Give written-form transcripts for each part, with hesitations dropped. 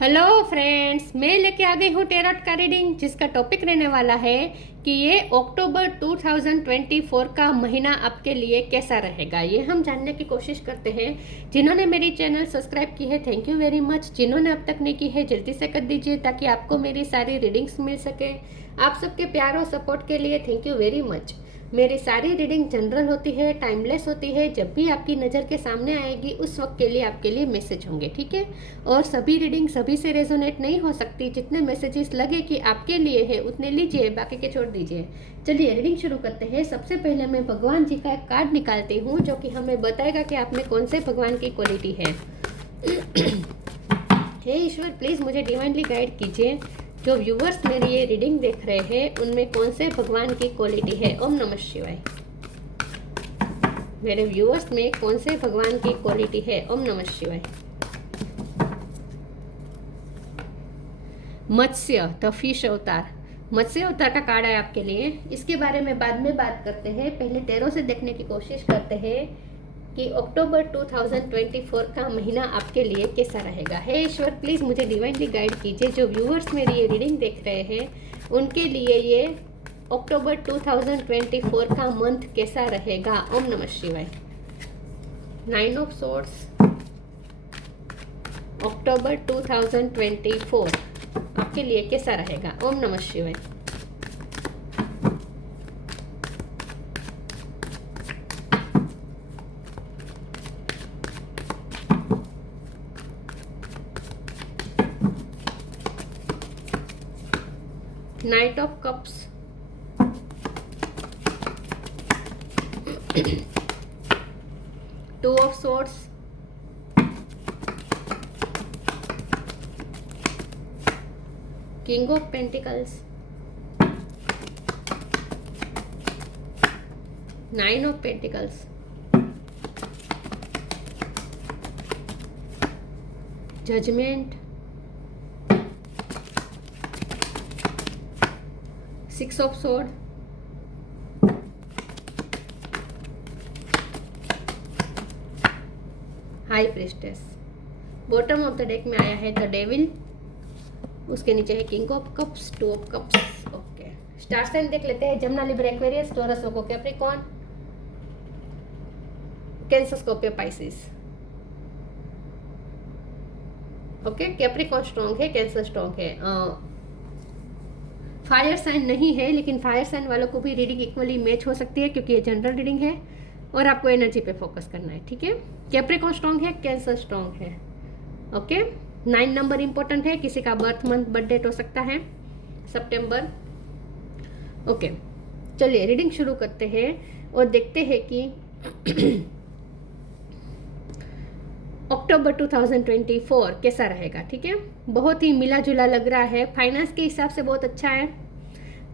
Hello friends, मैं लेके आ गई हूँ टेरॉट का रीडिंग, जिसका टॉपिक रहने वाला है कि ये अक्टूबर 2024 का महीना आपके लिए कैसा रहेगा। ये हम जानने की कोशिश करते हैं। जिन्होंने मेरी चैनल सब्सक्राइब की है, थैंक यू वेरी मच। जिन्होंने अब तक नहीं की है, जल्दी से कर दीजिए ताकि आपको मेरी सारी रीडिंग्स मिल सके। आप सबके प्यार और सपोर्ट के लिए थैंक यू वेरी मच। मेरी सारी रीडिंग जनरल होती है, टाइमलेस होती है। जब भी आपकी नज़र के सामने आएगी उस वक्त के लिए आपके लिए मैसेज होंगे, ठीक है। और सभी रीडिंग सभी से रेजोनेट नहीं हो सकती। जितने मैसेजेस लगे कि आपके लिए है उतने लीजिए, बाकी के छोड़ दीजिए। चलिए रीडिंग शुरू करते हैं। सबसे पहले मैं भगवान जी का एक कार्ड निकालती हूँ जो कि हमें बताएगा कि आप में कौन से भगवान की क्वालिटी है। हे ईश्वर, प्लीज़ मुझे डिवाइनली गाइड कीजिए। जो व्यूवर्स मेरी ये रीडिंग देख रहे हैं उनमें कौन से भगवान की क्वालिटी है। ओम नमः शिवाय। मेरे व्यूवर्स में कौन से भगवान की क्वालिटी है। ओम नमः शिवाय। मत्स्य, द फिश अवतार, मत्स्य अवतार का कार्ड है आपके लिए। इसके बारे में बाद में बात करते हैं। पहले टैरो से देखने की कोशिश करते हैं कि अक्टूबर 2024 का महीना आपके लिए कैसा रहेगा। हे ईश्वर, प्लीज़ मुझे डिवाइनली गाइड कीजिए। जो व्यूअर्स मेरी ये रीडिंग देख रहे हैं उनके लिए ये अक्टूबर 2024 का मंथ कैसा रहेगा। ओम नमः शिवाय। 9 ऑफ सोर्ड्स, अक्टूबर 2024 आपके लिए कैसा रहेगा। ओम नमः शिवाय। Knight of cups, two of swords, king of pentacles, 9 of pentacles, judgment, 6 of sword, high priestess. Bottom of the deck में आया है द डेविल, उसके नीचे है king of cups, 2 of cups. Okay, star sign देख लेते हैं। Gemini, Libra, Aquarius, Taurus, Virgo, Capricorn, Cancer, Scorpio, Pisces. Okay, Capricorn strong है, कैंसर स्ट्रॉन्ग है। फायर साइन नहीं है, लेकिन फायर साइन वालों को भी रीडिंग इक्वली मैच हो सकती है क्योंकि ये जनरल रीडिंग है और आपको एनर्जी पे फोकस करना है, ठीक है। कैप्रिकॉर्न स्ट्रॉन्ग है, कैंसर स्ट्रॉन्ग है। ओके, 9 नंबर इंपॉर्टेंट है। किसी का बर्थ मंथ, बर्थ डेट हो सकता है सितंबर। ओके, चलिए रीडिंग शुरू करते हैं और देखते हैं कि अक्टूबर 2024 कैसा रहेगा, ठीक है। बहुत ही मिला जुला लग रहा है। फाइनेंस के हिसाब से बहुत अच्छा है।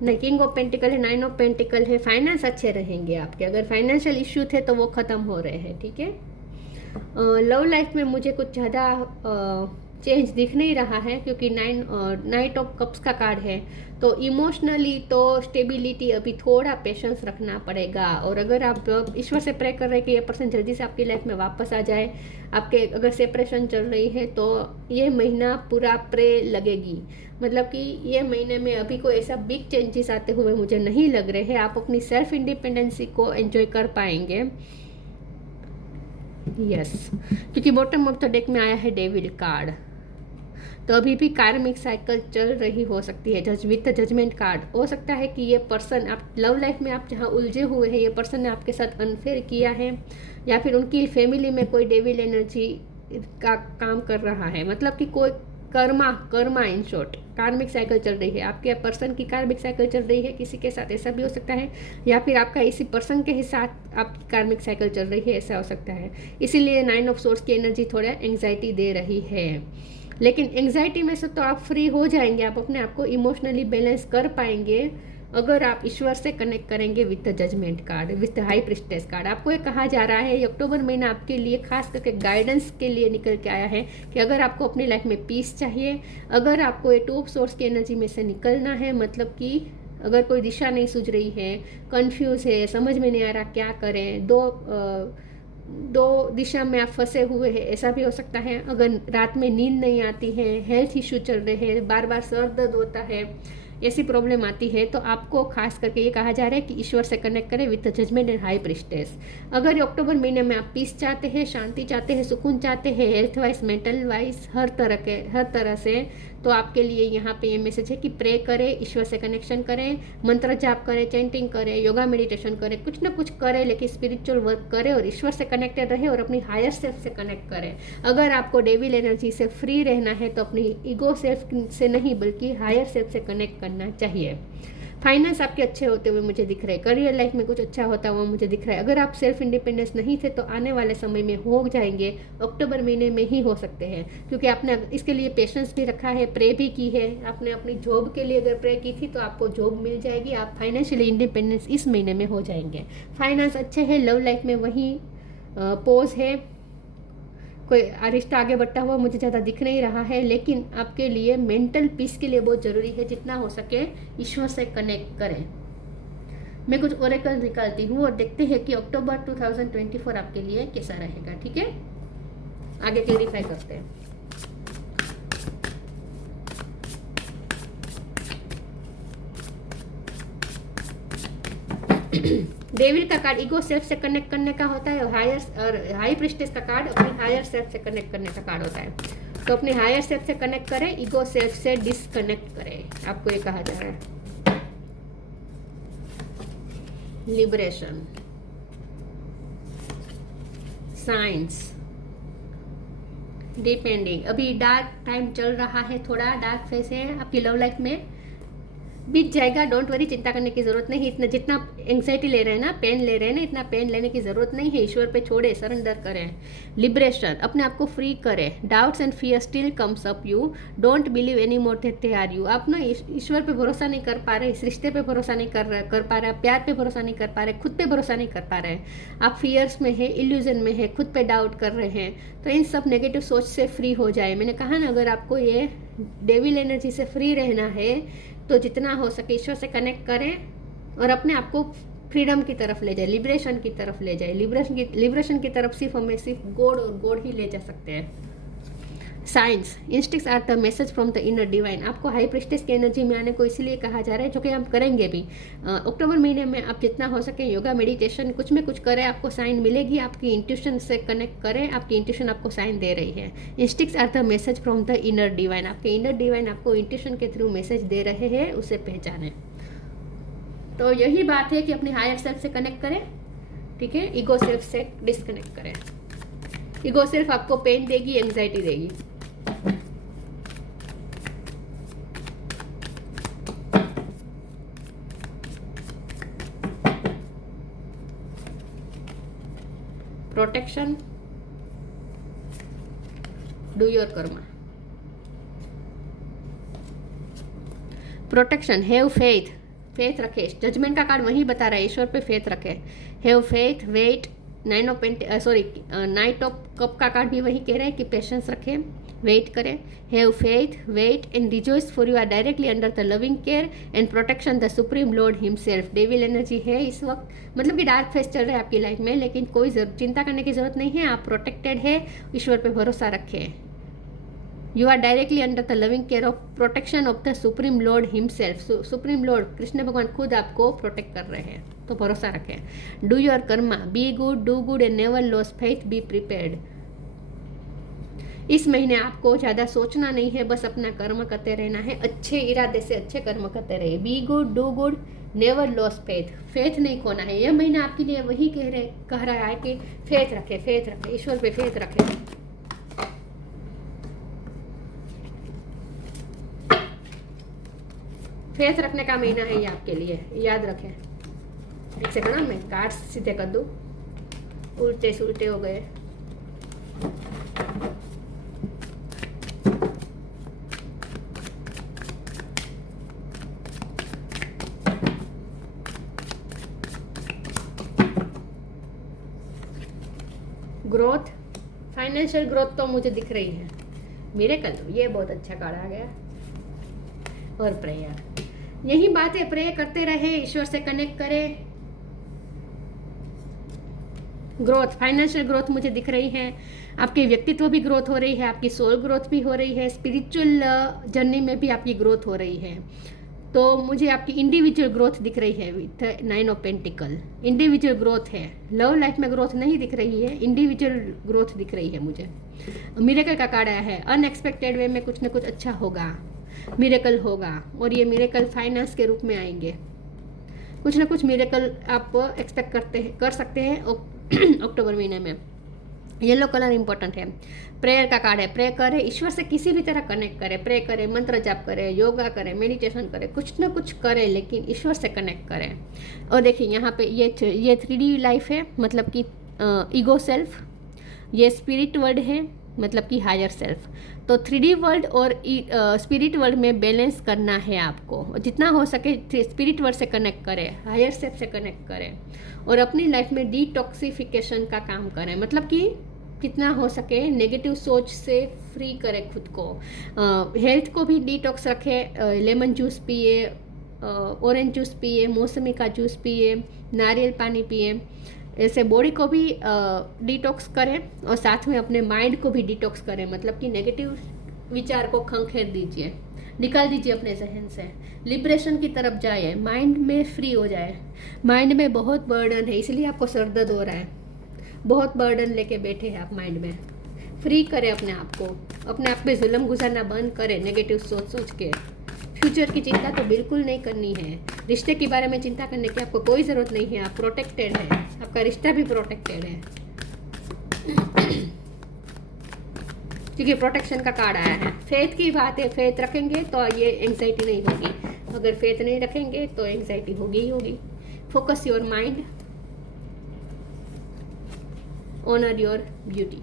किंग ऑफ पेंटिकल है, 9 ऑफ पेंटिकल है। फाइनेंस अच्छे रहेंगे आपके। अगर फाइनेंशियल इश्यू थे तो वो ख़त्म हो रहे हैं, ठीक है। लव लाइफ में मुझे कुछ ज़्यादा चेंज दिख नहीं रहा है क्योंकि नाइट ऑफ कप्स का कार्ड है। तो इमोशनली तो स्टेबिलिटी, अभी थोड़ा पेशेंस रखना पड़ेगा। और अगर आप ईश्वर से प्रे कर रहे हैं कि ये पर्सन जल्दी से आपकी लाइफ में वापस आ जाए, आपके अगर सेपरेशन चल रही है तो ये महीना पूरा प्रे लगेगी। मतलब कि ये महीने में अभी कोई ऐसा बिग चेंजेस आते हुए मुझे नहीं लग रहे हैं। आप अपनी सेल्फ इंडिपेंडेंसी को एंजॉय कर पाएंगे। यस, क्योंकि बॉटम ऑफ द डेक में आया है डेविल कार्ड, तो अभी भी कार्मिक साइकिल चल रही हो सकती है। विद जजमेंट कार्ड हो सकता है कि ये पर्सन, आप लव लाइफ में आप जहाँ उलझे हुए हैं, ये पर्सन ने आपके साथ अनफेयर किया है या फिर उनकी फैमिली में कोई डेविल एनर्जी का काम कर रहा है। मतलब कि कोई कर्मा इन शॉर्ट कार्मिक साइकिल चल रही है। आपके पर्सन की कार्मिक साइकिल चल रही है किसी के साथ, ऐसा भी हो सकता है। या फिर आपका इसी पर्सन के साथ आपकी कार्मिक साइकिल चल रही है, ऐसा हो सकता है। इसीलिए 9 ऑफ सोर्ड्स की एनर्जी थोड़ा एंग्जाइटी दे रही है। लेकिन एंग्जाइटी में से तो आप फ्री हो जाएंगे। आप अपने आप को इमोशनली बैलेंस कर पाएंगे अगर आप ईश्वर से कनेक्ट करेंगे with the judgement card, with the high priestess card. आपको ये कहा जा रहा है ये अक्टूबर महीना आपके लिए खास करके गाइडेंस के लिए निकल के आया है कि अगर आपको अपनी लाइफ में पीस चाहिए, अगर आपको ये 2 ऑफ सोर्स की एनर्जी में से निकलना है, मतलब कि अगर कोई दिशा नहीं सूझ रही है, कंफ्यूज है, समझ में नहीं आ रहा क्या करें, दो दो दिशा में आप फंसे हुए हैं, ऐसा भी हो सकता है। अगर रात में नींद नहीं आती है, हेल्थ इशू चल रहे हैं, बार बार सर दर्द होता है, ऐसी प्रॉब्लम आती है, तो आपको खास करके ये कहा जा रहा है कि ईश्वर से कनेक्ट करें with the judgement and high priestess. अगर अक्टूबर महीने में आप पीस चाहते हैं, शांति चाहते हैं, सुकून चाहते हैं, हेल्थ वाइज, मेंटल वाइज, हर तरह से, तो आपके लिए यहाँ पे ये मैसेज है कि प्रे करें, ईश्वर से कनेक्शन करें, मंत्र जाप करें, चैंटिंग करें, योगा मेडिटेशन करें, कुछ ना कुछ करें, लेकिन स्पिरिचुअल वर्क करें और ईश्वर से कनेक्टेड रहे और अपनी हायर सेल्फ से कनेक्ट करें। अगर आपको डेविल एनर्जी से फ्री रहना है तो अपनी ईगो सेल्फ से नहीं बल्कि हायर सेल्फ से कनेक्ट करना चाहिए। फाइनेंस आपके अच्छे होते हुए मुझे दिख रहे हैं, करियर लाइफ में कुछ अच्छा होता हुआ मुझे दिख रहा है। अगर आप सेल्फ इंडिपेंडेंस नहीं थे तो आने वाले समय में हो जाएंगे, अक्टूबर महीने में ही हो सकते हैं, क्योंकि आपने इसके लिए पेशेंस भी रखा है, प्रे भी की है। आपने अपनी जॉब के लिए अगर प्रे की थी तो आपको जॉब मिल जाएगी, आप फाइनेंशियली इंडिपेंडेंस इस महीने में हो जाएंगे। फाइनेंस अच्छे है, लव लाइफ में वही पोज है, कोई रिश्ता आगे बढ़ता हुआ मुझे ज़्यादा दिख नहीं रहा है, लेकिन आपके लिए मेंटल पीस के लिए बहुत ज़रूरी है जितना हो सके ईश्वर से कनेक्ट करें। मैं कुछ ओरेकल निकालती हूँ और देखते हैं कि अक्टूबर 2024 आपके लिए कैसा रहेगा। ठीक है, आगे क्लेरिफाई करते हैं। डेविल का कार्ड ईगो सेल्फ से कनेक्ट करने का होता है, और हाई प्रिस्टेस का कार्ड अपनी हायर सेल्फ से कनेक्ट करने का कार्ड होता है। तो अपने हायर सेल्फ से कनेक्ट करें, ईगो सेल्फ से डिसकनेक्ट करें, आपको ये कहा जा रहा है। Liberation, science, depending. अभी डार्क टाइम चल रहा है, थोड़ा डार्क फेस है आपकी लव लाइफ में, बीत जाएगा, डोंट वरी, चिंता करने की जरूरत नहीं। इतना जितना एंग्जाइटी ले रहे हैं ना, पेन ले रहे हैं ना, इतना पेन लेने की जरूरत नहीं है। ईश्वर पे छोड़े, सरेंडर करें। लिबरेशन, अपने आप को फ्री करें। Doubts and fear still comes up you, don't believe any more that they are you. आप ना ईश्वर पे भरोसा नहीं कर पा रहे, इस रिश्ते पे भरोसा नहीं कर पा रहे, प्यार पे भरोसा नहीं कर पा रहे, खुद पे भरोसा नहीं कर पा रहे, आप फियर्स में है, इल्यूजन में है, खुद पे डाउट कर रहे हैं, तो इन सब नेगेटिव सोच से फ्री हो जाए। मैंने कहा ना, अगर आपको ये डेविल एनर्जी से फ्री रहना है तो जितना हो सके ईश्वर से कनेक्ट करें और अपने आप को फ्रीडम की तरफ ले जाए, लिबरेशन की तरफ ले जाए। लिबरेशन की तरफ सिर्फ हमें सिर्फ गॉड और गॉड ही ले जा सकते हैं। Science, instincts are the message from the inner divine. आपको हाई प्रिस्टेस की एनर्जी में आने को इसलिए कहा जा रहा है, जो कि हम करेंगे भी। अक्टूबर महीने में आप जितना हो सके योगा मेडिटेशन कुछ में कुछ करें, आपको साइन मिलेगी। आपकी इंट्यूशन से कनेक्ट करें, आपकी इंट्यूशन आपको साइन दे रही है। Instincts are the message from the inner divine, आपके इनर डिवाइन आपको इंट्यूशन के थ्रू मैसेज दे रहे हैं, उसे पहचानें। तो यही बात है कि अपने हायर सेल्फ से कनेक्ट करें, ठीक है, ईगो सेल्फ से डिस्कनेक्ट करें। ईगो सेल्फ आपको पेन देगी, एंग्जाइटी देगी। Protection, do your karma. Protection, have faith, faith रखे। जजमेंट का कार्ड वही बता रहा है, ईश्वर पे फेथ रखे। Have faith, wait. Knight of cup का कार्ड भी वही कह रहा है कि पेशेंस रखें, वेट करें। Have faith, wait and rejoice, for you are directly under the loving care and protection the supreme lord himself. Devil energy है इस वक्त, मतलब कि डार्क फेस चल रहा है आपकी लाइफ में, लेकिन कोई चिंता करने की जरूरत नहीं है, आप प्रोटेक्टेड है। ईश्वर पे भरोसा रखें। You are directly under the loving care of protection of the supreme lord himself. Supreme lord Krishna भगवान खुद आपको प्रोटेक्ट कर रहे हैं, तो भरोसा रखें। Do your Karma, be good, do good and never loss faith, be prepared. इस महीने आपको ज़्यादा सोचना नहीं है, बस अपना कर्म करते रहना है, अच्छे इरादे से अच्छे कर्म करते रहिए। Be good, do good, never loss faith, faith नहीं खोना है। यह महीना आपके लिए वही कह रहा है कि फेथ रखे, फेथ रखे, ईश्वर पे फेथ रखे। फेथ रखने का महीना है ये आपके लिए, याद रखें। एक सेकंड ना, मैं कार्ड्स सीधे कर दूं, उल्टे सुलटे हो गए। ग्रोथ, फाइनेंशियल ग्रोथ तो मुझे दिख रही है। मिरेकल, ये बहुत अच्छा कार्ड आ गया। और प्रेयर, यही बात है, प्रे करते रहे, ईश्वर से कनेक्ट करें। ग्रोथ, फाइनेंशियल ग्रोथ मुझे दिख रही है, आपके व्यक्तित्व भी ग्रोथ हो रही है, आपकी सोल ग्रोथ भी हो रही है, स्पिरिचुअल जर्नी में भी आपकी ग्रोथ हो रही है। तो मुझे आपकी इंडिविजुअल ग्रोथ दिख रही है with 9 of pentacle. Individual growth है, लव लाइफ में ग्रोथ नहीं दिख रही है, इंडिविजुअल ग्रोथ दिख रही है मुझे। मिरेकल का कार्ड आया है, अनएक्सपेक्टेड वे में कुछ ना कुछ अच्छा होगा, मिरेकल होगा, और ये मिरेकल फाइनेंस के रूप में आएंगे। कुछ ना कुछ मिरेकल आप एक्सपेक्ट कर सकते हैं अक्टूबर महीने में। येलो कलर इंपॉर्टेंट है। प्रेयर का कार्ड है, प्रे करें, ईश्वर से किसी भी तरह कनेक्ट करें, प्रे करें, मंत्र जाप करें, योगा करें, मेडिटेशन करें, कुछ ना कुछ करें, लेकिन ईश्वर से कनेक्ट करें। और देखिए यहाँ पे ये 3D लाइफ है, मतलब कि ईगो सेल्फ, ये स्पिरिट वर्ल्ड है, मतलब कि हायर सेल्फ। तो 3D वर्ल्ड और स्पिरिट वर्ल्ड में बैलेंस करना है आपको, जितना हो सके स्पिरिट वर्ल्ड से कनेक्ट करें, हायर सेल्फ से कनेक्ट करें, और अपनी लाइफ में डिटॉक्सिफिकेशन का काम करें, मतलब कि कितना हो सके नेगेटिव सोच से फ्री करें खुद को। हेल्थ को भी डिटॉक्स रखें, लेमन जूस पिए, ऑरेंज जूस पिए, मौसमी का जूस पिए, नारियल पानी पिए, ऐसे बॉडी को भी डिटॉक्स करें, और साथ में अपने माइंड को भी डिटॉक्स करें, मतलब कि नेगेटिव विचार को खंखेर दीजिए, निकाल दीजिए अपने जहन से, लिबरेशन की तरफ जाए, माइंड में फ्री हो जाए। माइंड में बहुत बर्डन है, इसलिए आपको सर दर्द हो रहा है, बहुत बर्डन लेके बैठे हैं आप माइंड में। फ्री करें अपने आप को, अपने आप पे जुल्म गुजारना बंद करें नेगेटिव सोच के। फ्यूचर की चिंता तो बिल्कुल नहीं करनी है, रिश्ते के बारे में चिंता करने की आपको कोई ज़रूरत नहीं है, आप प्रोटेक्टेड है, आपका रिश्ता भी प्रोटेक्टेड है, क्योंकि प्रोटेक्शन का कार्ड आया है। फेथ की बात है, फेथ रखेंगे तो ये एंग्जाइटी नहीं होगी, अगर फेथ नहीं रखेंगे तो एंग्जाइटी होगी ही होगी। Focus your mind, honour your beauty.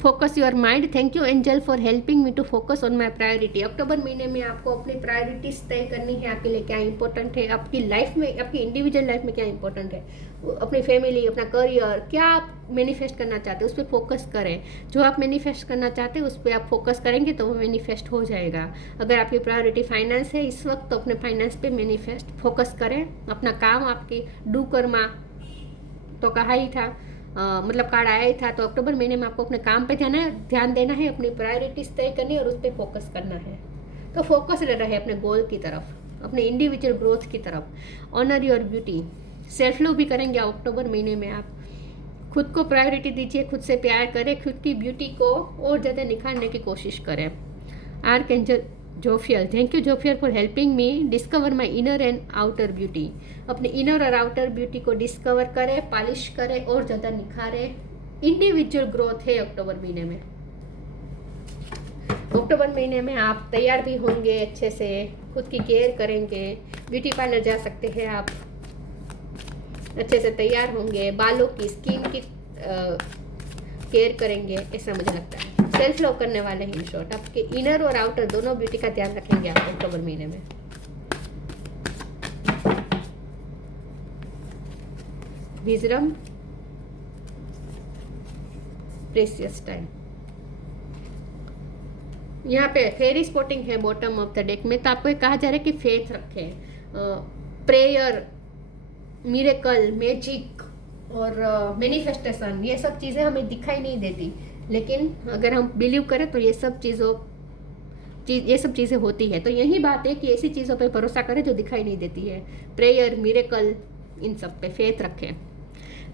Focus your mind, thank you angel for helping me to focus on my priority. October महीने में आपको अपनी प्रायोरिटीज तय करनी है, आपके लिए क्या इंपॉर्टेंट है, आपकी लाइफ में, आपकी इंडिविजुअल लाइफ में क्या इंपॉर्टेंट है, अपनी फैमिली, अपना करियर, क्या आप मैनिफेस्ट करना चाहते हैं उस पर फोकस करें। जो आप मैनिफेस्ट करना चाहते हैं उस पर आप फोकस करेंगे तो वो मैनिफेस्ट हो जाएगा। अगर आपकी प्रायोरिटी फाइनेंस है इस वक्त, तो अपने फाइनेंस पे मैनिफेस्ट फोकस करें। अपना काम, आपकी डू कर्मा तो कहा ही था, मतलब कार्ड आया ही था, तो अक्टूबर महीने में आपको अपने काम पे ध्यान देना है, अपनी प्रायोरिटीज तय करनी है और उस पर फोकस करना है। तो फोकस रहे अपने गोल की तरफ, अपने इंडिविजुअल ग्रोथ की तरफ। Honour your beauty, self love भी करेंगे अक्टूबर महीने में। आप खुद को प्रायोरिटी दीजिए, खुद से प्यार करें, खुद की ब्यूटी को और ज़्यादा निखारने की कोशिश करें। Archangel Jophiel, thank you Jophiel for helping me discover my inner and outer beauty. अपने इनर और आउटर ब्यूटी को डिस्कवर करें, पॉलिश करें और ज़्यादा निखारें। इंडिविजुअल ग्रोथ है अक्टूबर महीने में। अक्टूबर महीने में आप तैयार भी होंगे, अच्छे से खुद की केयर करेंगे, ब्यूटी पार्लर जा सकते हैं आप, अच्छे से तैयार होंगे, बालों की, स्किन की केयर करेंगे, ऐसा मुझे लगता है। सेल्फ लव करने वाले हैं, इन शॉर्ट आपके इनर और आउटर दोनों ब्यूटी का ध्यान रखेंगे आप अक्टूबर महीने में। Wisdom, precious time. यहाँ पे फेरी स्पॉटिंग है बॉटम ऑफ द डेक में, तो आपको कहा जा रहा है कि फेथ रखें, प्रेयर, मिरेकल, मैजिक और मैनिफेस्टेशन, ये सब चीज़ें हमें दिखाई नहीं देती, लेकिन अगर हम बिलीव करें तो ये सब चीज़ें होती है। तो यही बात है कि ऐसी चीज़ों पे भरोसा करें जो दिखाई नहीं देती है। प्रेयर, मिरेकल, इन सब पे फेथ रखें।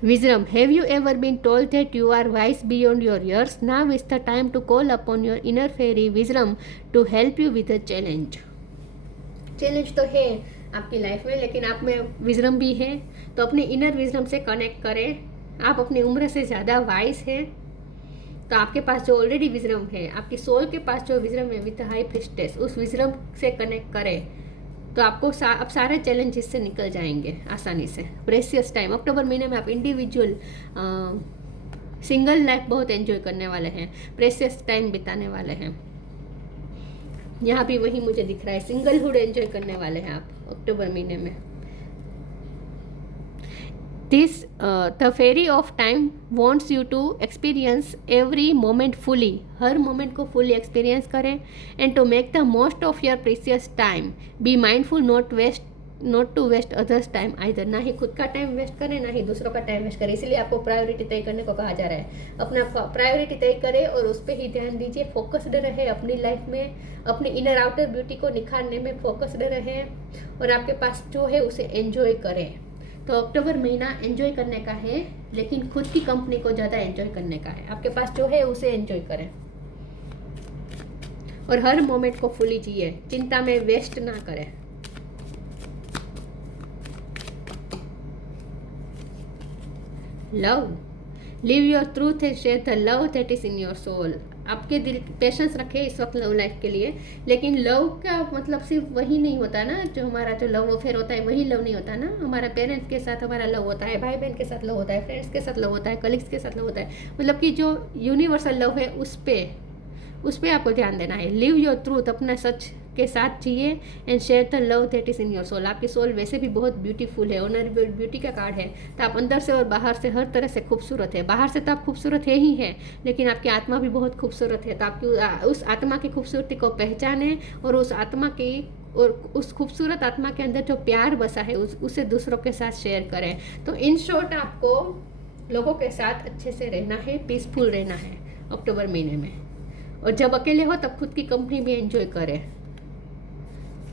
Wisdom, have you ever been told that you are wise beyond your years? Now is the time to call upon your inner fairy wisdom to help you with a challenge. Challenge तो है आपकी life में, लेकिन आप में wisdom भी है, तो अपने इनर विजडम से कनेक्ट करें। आप अपनी उम्र से ज़्यादा वाइज हैं, तो आपके पास जो ऑलरेडी विजडम है, आपकी सोल के पास जो विजडम है विद हाई प्रिस्टेस, उस विजडम से कनेक्ट करें, तो आपको अब सारे चैलेंजेस से निकल जाएंगे आसानी से। प्रेशियस टाइम, अक्टूबर महीने में आप इंडिविजुअल सिंगल लाइफ बहुत एंजॉय करने वाले हैं, प्रेशियस टाइम बिताने वाले हैं। यहाँ भी वही मुझे दिख रहा है, सिंगलहुड एंजॉय करने वाले हैं आप अक्टूबर महीने में। This the fairy of time wants you to experience every moment fully. Her moment को फुली एक्सपीरियंस करें, and to make the most of your precious time. Be mindful not waste not to waste others time either, ना ही खुद का time waste करें ना ही दूसरों का टाइम वेस्ट करें। इसलिए आपको प्रायोरिटी तय करने को कहा जा रहा है। अपना प्रायोरिटी तय करें और उस पर ही ध्यान दीजिए, फोकस्ड रहे अपनी लाइफ में, अपनी इनर आउटर ब्यूटी को निखारने में फोकस्ड रहे और आपके पास जो है उसे एंजॉय करें। तो अक्टूबर महीना एंजॉय करने का है, लेकिन खुद की कंपनी को ज़्यादा एंजॉय करने का है। आपके पास जो है उसे एंजॉय करें और हर मोमेंट को फुली जिए, चिंता में वेस्ट ना करें। Love, live your truth and share the love that is in your soul. आपके दिल पेशेंस रखे इस वक्त लव लाइफ के लिए, लेकिन लव का मतलब सिर्फ वही नहीं होता ना, जो हमारा जो लव अफेयर होता है वही लव नहीं होता ना। हमारा पेरेंट्स के साथ हमारा लव होता है, भाई बहन के साथ लव होता है, फ्रेंड्स के साथ लव होता है, कलीग्स के साथ लव होता है। मतलब कि जो यूनिवर्सल लव है उस पे आपको ध्यान देना है। लिव योर ट्रूथ, अपना सच के साथ जिए and share the love that is in your soul. आपकी सोल वैसे भी बहुत ब्यूटीफुल है, ऑनरेबल ब्यूटी का कार्ड है। तो आप अंदर से और बाहर से हर तरह से खूबसूरत है। बाहर से तो आप खूबसूरत है ही है, लेकिन आपकी आत्मा भी बहुत खूबसूरत है। तो आपकी उस आत्मा की खूबसूरती को पहचानें और उस आत्मा की और उस खूबसूरत आत्मा के अंदर जो प्यार बसा है उसे दूसरों के साथ शेयर करें। तो इन शॉर्ट आपको लोगों के साथ अच्छे से रहना है, पीसफुल रहना है अक्टूबर महीने में। और जब अकेले हो तब खुद की कंपनी भी एंजॉय करें।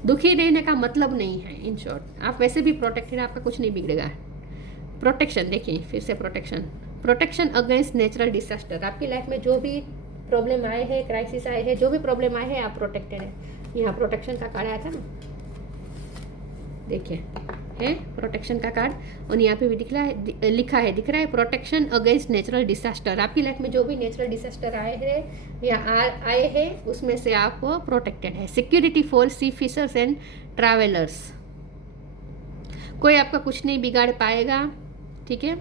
दुखी रहने का मतलब नहीं है। इन शॉर्ट आप वैसे भी प्रोटेक्टेड, आपका कुछ नहीं बिगड़ेगा। प्रोटेक्शन देखिए, फिर से प्रोटेक्शन अगेंस्ट नेचुरल डिजास्टर। आपकी लाइफ में जो भी प्रॉब्लम आए हैं, क्राइसिस आए हैं, जो भी प्रॉब्लम आए हैं, आप प्रोटेक्टेड है। यहाँ प्रोटेक्शन का कार्ड आया था ना, देखिए है प्रोटेक्शन का कार्ड, और यहाँ पे भी दिख रहा है प्रोटेक्शन अगेंस्ट नेचुरल डिजास्टर। आपकी लाइफ में जो भी नेचुरल डिजास्टर आए हैं या आए हैं उसमें से आप प्रोटेक्टेड है। Security for sea fishers and travellers, कोई आपका कुछ नहीं बिगाड़ पाएगा, ठीक है।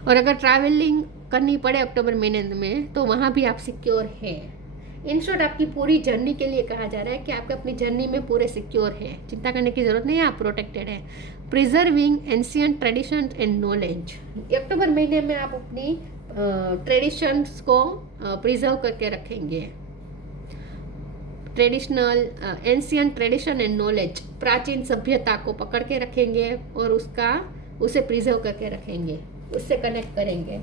और अगर ट्रैवलिंग करनी पड़े अक्टूबर महीने में तो वहाँ भी आप सिक्योर हैं। इन शॉर्ट आपकी पूरी जर्नी के लिए कहा जा रहा है कि आप अपनी जर्नी में पूरे सिक्योर है, चिंता करने की जरूरत नहीं है, आप प्रोटेक्टेड है। Preserving ancient tradition and knowledge, October महीने में आप अपनी ट्रेडिशंस को प्रिजर्व करके रखेंगे। Traditional ancient tradition and knowledge, प्राचीन सभ्यता को पकड़ के रखेंगे और उसे प्रिजर्व करके रखेंगे, उससे कनेक्ट करेंगे।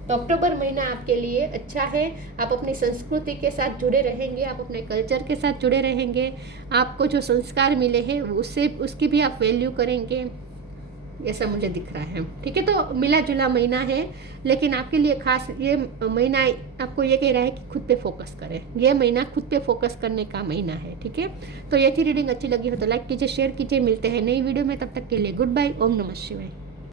तो अक्टूबर महीना आपके लिए अच्छा है। आप अपनी संस्कृति के साथ जुड़े रहेंगे, आप अपने कल्चर के साथ जुड़े रहेंगे। आपको जो संस्कार मिले हैं उसकी भी आप वैल्यू करेंगे, ऐसा मुझे दिख रहा है, ठीक है। तो मिला जुला महीना है, लेकिन आपके लिए खास ये महीना आपको ये कह रहा है कि खुद पे फोकस करें। ये महीना खुद पे फोकस करने का महीना है, ठीक है। तो ये थी रीडिंग, अच्छी लगी हो तो लाइक कीजिए, शेयर कीजिए। मिलते हैं नई वीडियो में, तब तक के लिए गुड बाय। ओम नमः शिवाय।